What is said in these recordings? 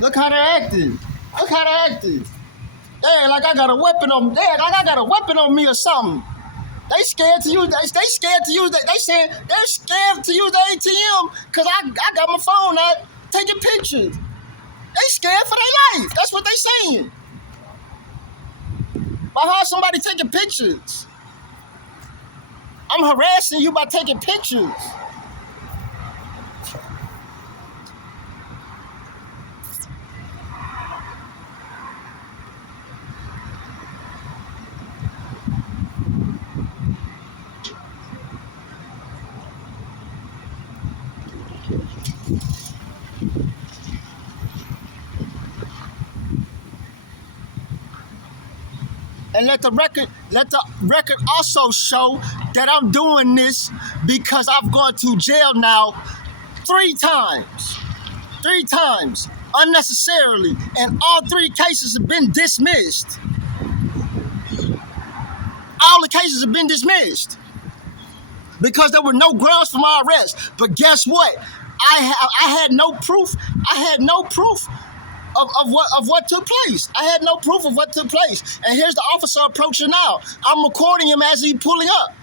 Look how they're acting. Look how they're acting. They like I got a weapon on. They like I got a weapon on me or something. They scared to use. They scared to use. They saying they're scared to use the ATM because I got my phone out taking pictures. They scared for their life. That's what they saying. By how somebody taking pictures? I'm harassing you by taking pictures. And let the record also show that I'm doing this because I've gone to jail now 3 times. 3 times unnecessarily, and all 3 cases have been dismissed. All the cases have been dismissed because there were no grounds for my arrest. But guess what? I had no proof. I had no proof of what took place. I had no proof of what took place. And here's the officer approaching now. I'm recording him as he's pulling up.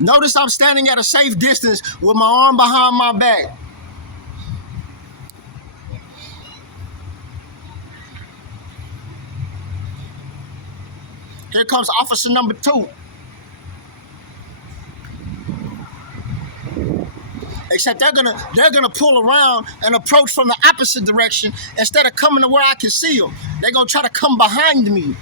Notice I'm standing at a safe distance with my arm behind my back. Here comes officer number 2. Except they're gonna pull around and approach from the opposite direction instead of coming to where I can see them. They're gonna try to come behind me.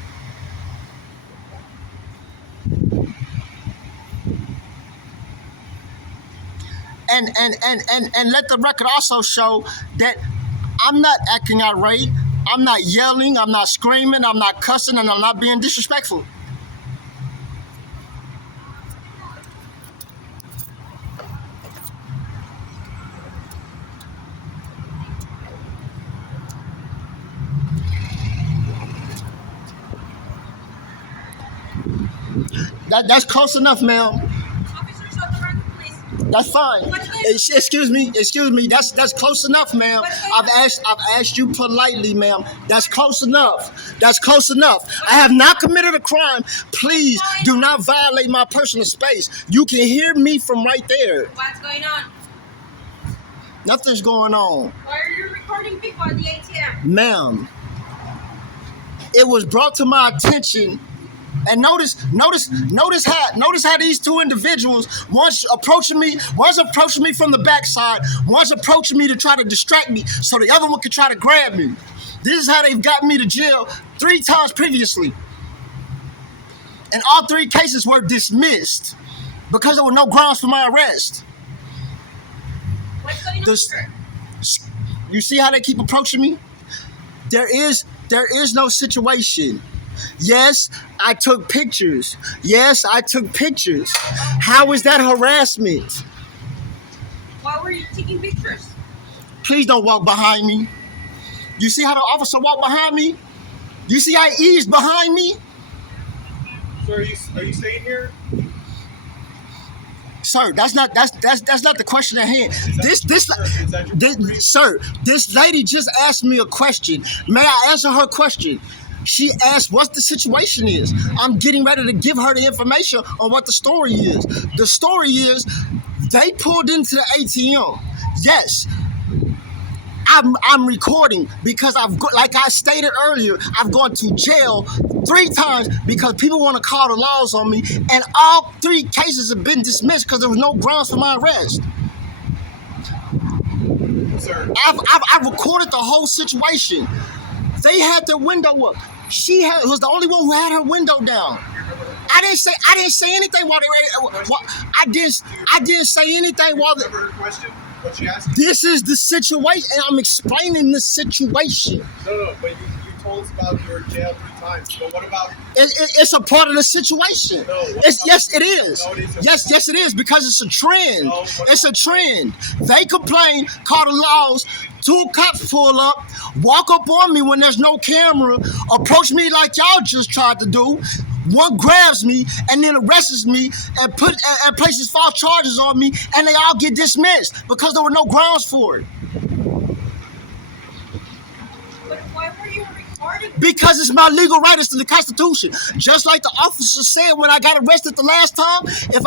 And let the record also show that I'm not acting irate. I'm not yelling. I'm not screaming. I'm not cussing, and I'm not being disrespectful. That's close enough, ma'am. That's fine. Excuse me. That's close enough, ma'am. I've asked you politely, ma'am. That's close enough. That's close enough. I have not committed a crime. Please do not violate my personal space. You can hear me from right there. What's going on? Nothing's going on. Why are you recording people at the ATM? Ma'am, it was brought to my attention. And notice how these 2 individuals, one's approaching me from the backside, one's approaching me to try to distract me so the other one could try to grab me. This is how they've gotten me to jail 3 times previously. And all 3 cases were dismissed because there were no grounds for my arrest. What's going on? You see how they keep approaching me? There is no situation. Yes, I took pictures. How is that harassment? Why were you taking pictures? Please don't walk behind me. You see how the officer walked behind me? You see how he eased behind me? So are you staying here? Sir, that's not the question at hand. Sir, this lady just asked me a question. May I answer her question? She asked what the situation is. I'm getting ready to give her the information on what the story is. The story is they pulled into the ATM. Yes, I'm recording because like I stated earlier, I've gone to jail 3 times because people want to call the laws on me, and all 3 cases have been dismissed because there was no grounds for my arrest. Sir, I've recorded the whole situation. They had their window up. She was the only one who had her window down. I didn't say anything while they were. I didn't say anything while. Remember her question? What she asked? This is the situation, and I'm explaining the situation. No, but you told told us about your jail 3 times. But what about? It's a part of the situation. No, Yes, it is. No, it isn't. Yes, it is, because it's a trend. No, It's a trend. They complain, call the laws. 2 cops pull up, walk up on me when there's no camera, approach me like y'all just tried to do. One grabs me and then arrests me and places false charges on me, and they all get dismissed because there were no grounds for it. But why were you recording? Because it's my legal right. It's in the Constitution. Just like the officer said when I got arrested the last time, if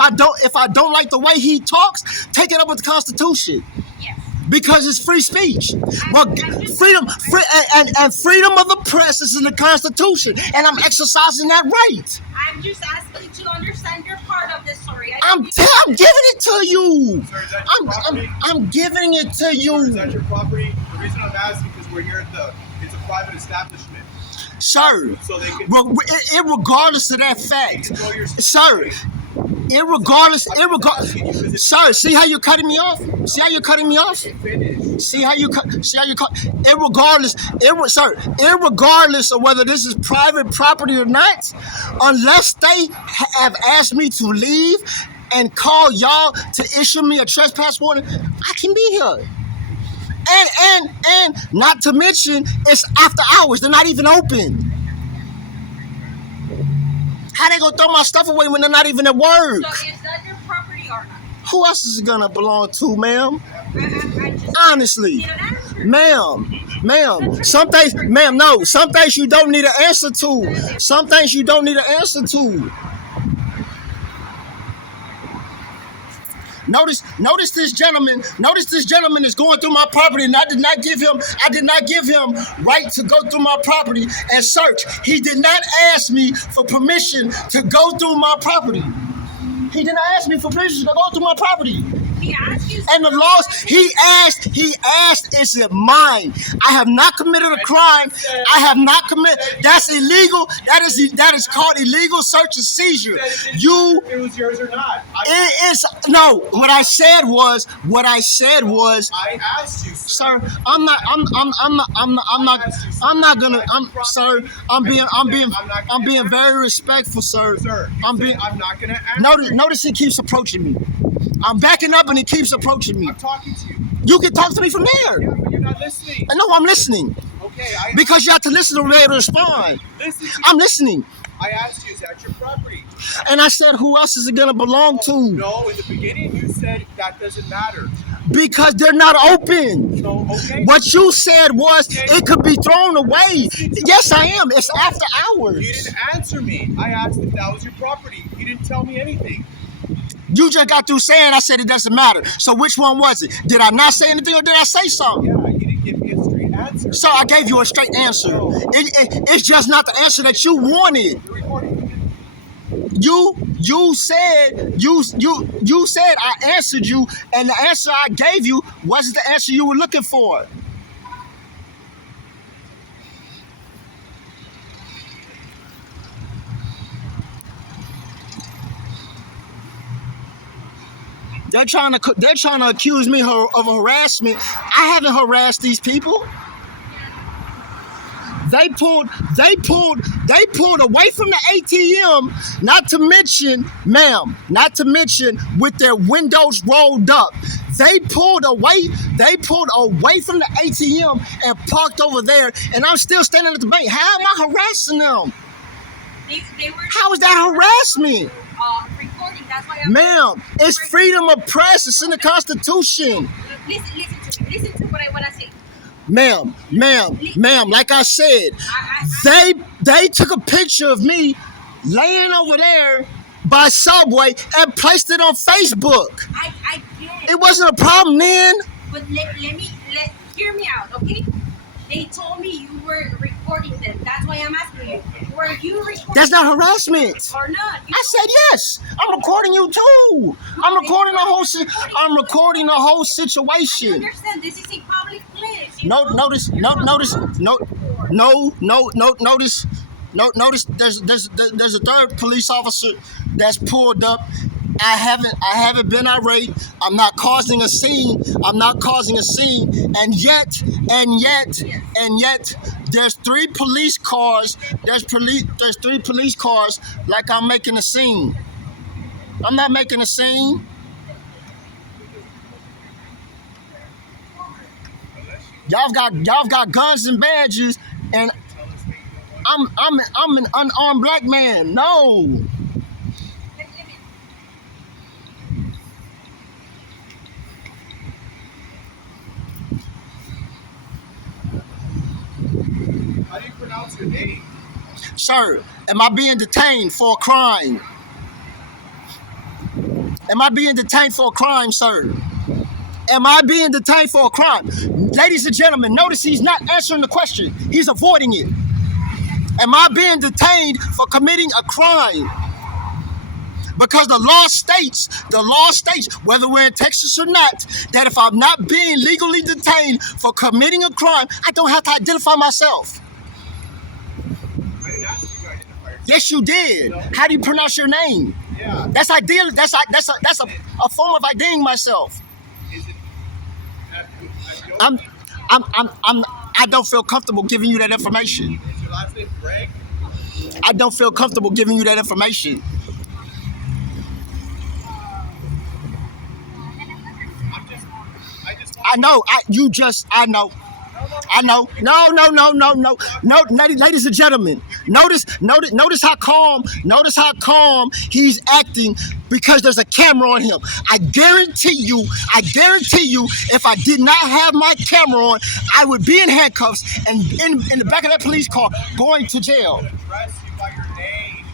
I don't like the way he talks, take it up with the Constitution. Yes. Because it's free speech. Well, freedom of the press is in the Constitution, and I'm exercising that right. I'm just asking to understand your part of the story. I'm giving it to you. Sir, is that your property? I'm giving it to Sir, is you, that your property? The reason I'm asking is because we're here at it's a private establishment. sir. So they can. Irregardless of that fact, Control your sir. Sir, see how you're cutting me off? See how you're cutting me off? Finish. See how you cut? Irregardless of whether this is private property or not, unless they have asked me to leave and call y'all to issue me a trespass warning, I can be here. And not to mention, it's after hours. They're not even open. How they gonna throw my stuff away when they're not even at work? So is that your property or not? Who else is it gonna belong to, ma'am? I just Honestly, need an answer. ma'am, some things you don't need an answer to. Some things you don't need an answer to. Notice this gentleman is going through my property, and I did not give him right to go through my property and search. He did not ask me for permission to go through my property. He did not ask me for permission to go through my property. He asked you. And the laws he asked, is it mine? I have not committed a crime. I have not committed. That's illegal. That is called illegal search and seizure. It was yours or not. It is no. What I said was. I asked you, Sir, I'm being very respectful, sir. Sir, I'm not gonna answer. Notice he keeps approaching me. I'm backing up and he keeps approaching me. I'm talking to you. You can talk to me from there. Yeah, but you're not listening. I know I'm listening. Okay, Because you have to listen to be able to respond. listen. I'm listening. I asked you, is that your property? And I said, who else is it gonna belong to? No, in the beginning you said that doesn't matter. Because they're not open. So, okay. What you said was it could be thrown away. Yes, I am. It's after You hours. didn't answer me. I asked if that was your property. You didn't tell me anything. You just got through saying I said it doesn't matter. So which one was it? Did I not say anything or did I say something? Yeah, you didn't give me a straight answer. So I gave you a straight answer. It's just not the answer that you wanted. You're recording. You said I answered you, and the answer I gave you wasn't the answer you were looking for. They're trying to accuse me of harassment. I haven't harassed these people. They pulled away from the ATM, not to mention with their windows rolled up. They pulled away from the ATM and parked over there, and I'm still standing at the bank. How am I harassing them? They were. How is that harassment? Recording. That's why I'm. Ma'am, it's freedom of press. It's in the Constitution. Listen to what I want to say. Ma'am, like I said, they took a picture of me laying over there by Subway and placed it on Facebook. I get it. It wasn't a problem then. But hear me out, okay? They told me you were recording them. That's why I'm asking you. Were you recording? That's not harassment. Or not? I said yes. I'm recording you too. I'm recording the whole situation. I understand this is a public place. Notice. There's a third police officer that's pulled up. I haven't been irate. I'm not causing a scene. I'm not causing a scene. And yet, there's three police cars. There's three police cars. Like I'm making a scene. I'm not making a scene. Y'all got guns and badges, and I'm an unarmed black man. No. How do you pronounce your name? Sir, am I being detained for a crime? Am I being detained for a crime, sir? Am I being detained for a crime? Ladies and gentlemen, notice he's not answering the question. He's avoiding it. Am I being detained for committing a crime? Because the law states, whether we're in Texas or not, that if I'm not being legally detained for committing a crime, I don't have to identify myself. I didn't ask you to identify yourself. Yes, you did. How do you pronounce your name? Yeah. That's ideal. That's a form of IDing myself. Is it? I don't- I don't feel comfortable giving you that information. Is your last name Greg? I don't feel comfortable giving you that information. I just want I know. I know. I know. No, ladies and gentlemen. Notice how calm he's acting because there's a camera on him. I guarantee you, if I did not have my camera on, I would be in handcuffs and in the back of that police car going to jail. address you by your name.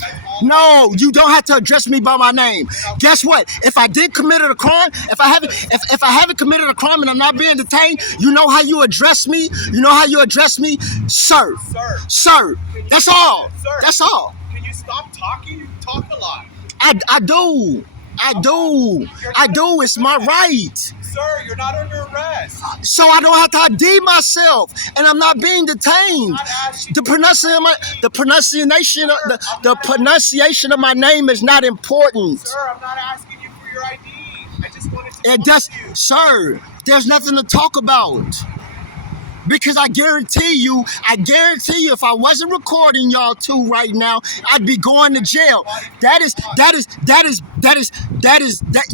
That's all. No, you don't have to address me by my name. Guess what? If I did commit a crime, if I haven't committed a crime and I'm not being detained, you know how you address me? You know how you address me? Sir. Sir. That's all. Sir. That's all. Can you stop talking? You talk a lot. I do. It's my right. Sir, you're not under arrest. So I don't have to ID myself, and I'm not being detained. I'm not asking The pronunciation of my name is not important. Sir, I'm not asking you for your ID. I just wanted to And talk that's, to you. sir, there's nothing to talk about. Because I guarantee you, if I wasn't recording y'all two right now, I'd be going to jail. That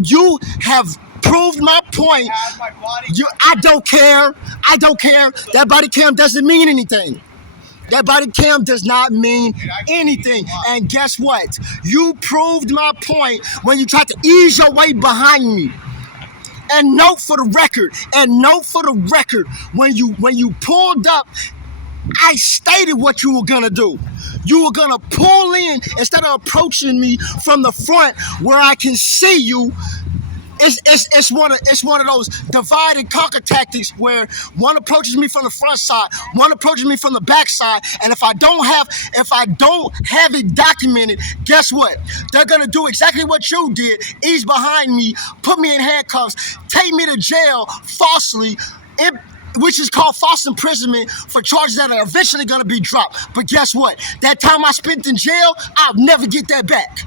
you have proved my point. Have my body. I don't care. That body cam doesn't mean anything. That body cam does not mean anything. And guess what? You proved my point when you tried to ease your way behind me. And note for the record, when you pulled up, I stated what you were gonna do. You were gonna pull in instead of approaching me from the front where I can see you. It's one of those divide and conquer tactics where one approaches me from the front side, one approaches me from the back side, and if I don't have it documented, guess what? They're gonna do exactly what you did: ease behind me, put me in handcuffs, take me to jail falsely, which is called false imprisonment for charges that are eventually gonna be dropped. But guess what? That time I spent in jail, I'll never get that back.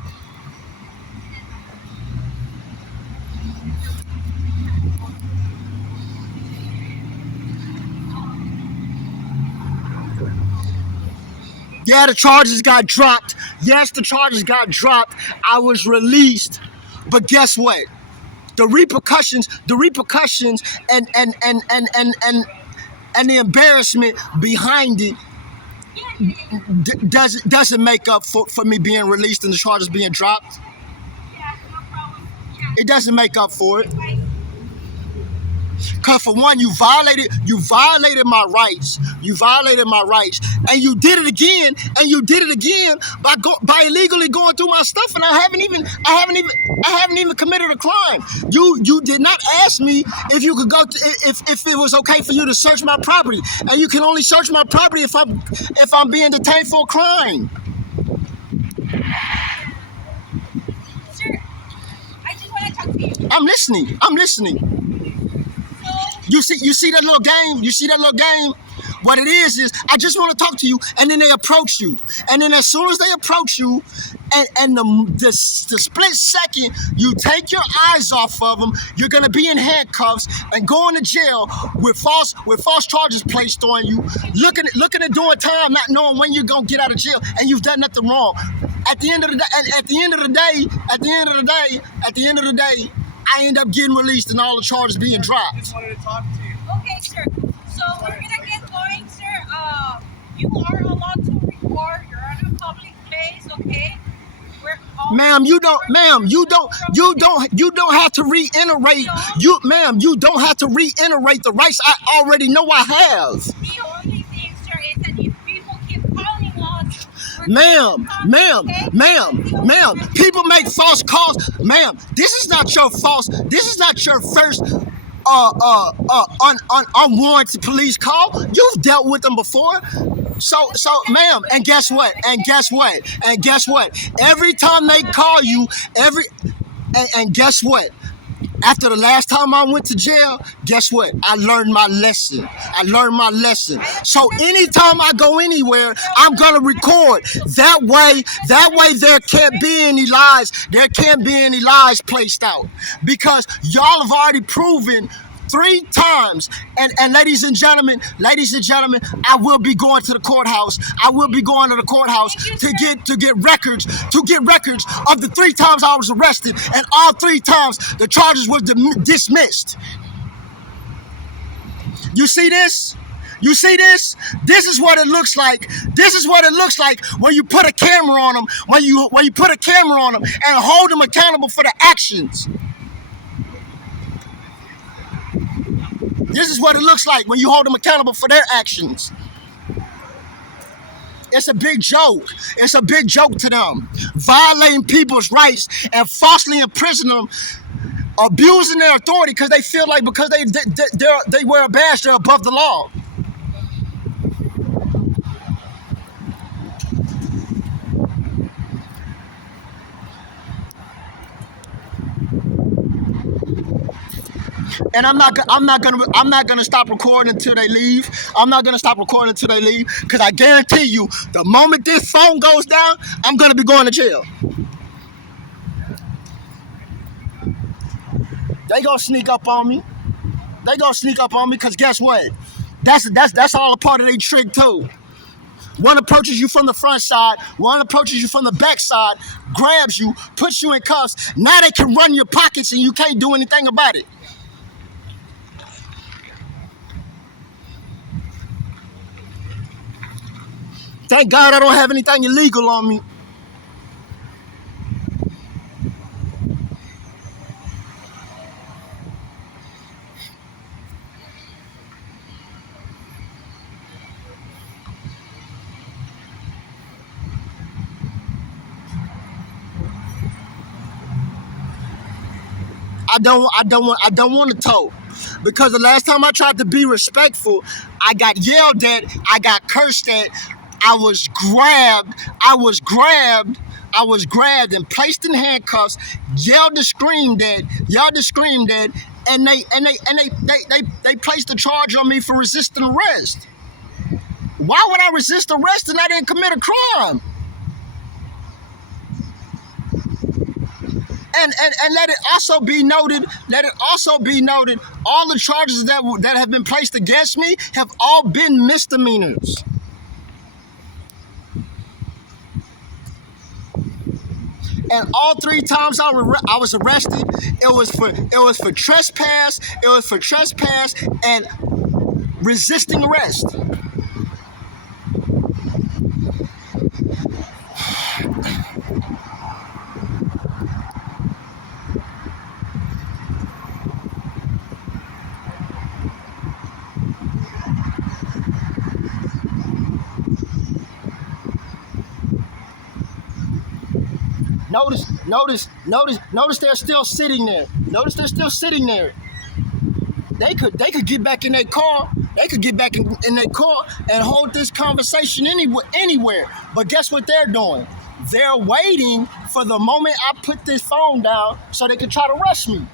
Yeah, the charges got dropped. Yes, the charges got dropped. I was released. But guess what? The repercussions and the embarrassment behind it doesn't make up for me being released and the charges being dropped. Yeah, no problem. Yeah. It doesn't make up for it. Cause for one, you violated my rights. And you did it again by illegally going through my stuff, and I haven't even committed a crime. You did not ask me if you could if it was okay for you to search my property, and you can only search my property if I'm being detained for a crime. Sir, I just want to talk to you. I'm listening. You see that little game? What it is I just want to talk to you, and then they approach you. And then as soon as they approach you, and the split second you take your eyes off of them, you're gonna be in handcuffs and going to jail with false charges placed on you, looking at doing time, not knowing when you're gonna get out of jail, and you've done nothing wrong. At the end of the day, I end up getting released and all the charges being I dropped. just wanted to talk to you. Okay, sir. So we're gonna get going, sir. You are allowed to record. You're on a public place, okay? Ma'am, you don't have to reiterate. You don't have to reiterate the rights I already know I have. The only thing, sir, is that if people keep calling us, Ma'am, people make false calls. Ma'am, this is not your first unwarranted police call. You've dealt with them before. So, ma'am, and guess what? Every time they call you, and guess what? After the last time I went to jail, guess what? I learned my lesson. So anytime I go anywhere, I'm gonna record. That way there can't be any lies. There can't be any lies placed out, because y'all have already proven 3 times, and ladies and gentlemen, I will be going to the courthouse. To get records of the 3 times I was arrested, and all 3 times the charges were dismissed. You see this? This is what it looks like. When you put a camera on them. When you put a camera on them and hold them accountable for the actions. This is what it looks like when you hold them accountable for their actions. It's a big joke. To them. Violating people's rights and falsely imprisoning them, abusing their authority because they feel like because they wear a badge, they're above the law. And I'm not gonna stop recording until they leave. Because I guarantee you, the moment this phone goes down, I'm gonna be going to jail. They gonna sneak up on me. Because guess what? That's all a part of their trick too. One approaches you from the front side, one approaches you from the back side, grabs you, puts you in cuffs. Now they can run your pockets and you can't do anything about it. Thank God I don't have anything illegal on me. I don't want to talk, because the last time I tried to be respectful, I got yelled at, I got cursed at, I was grabbed and placed in handcuffs, yelled and screamed at, and they placed a charge on me for resisting arrest. Why would I resist arrest and I didn't commit a crime? And let it also be noted, all the charges that have been placed against me have all been misdemeanors. And all 3 times I was arrested, it was for trespass, and resisting arrest. Notice they're still sitting there. They could get back in their car. In their car and hold this conversation anywhere. But guess what they're doing? They're waiting for the moment I put this phone down so they can try to rush me.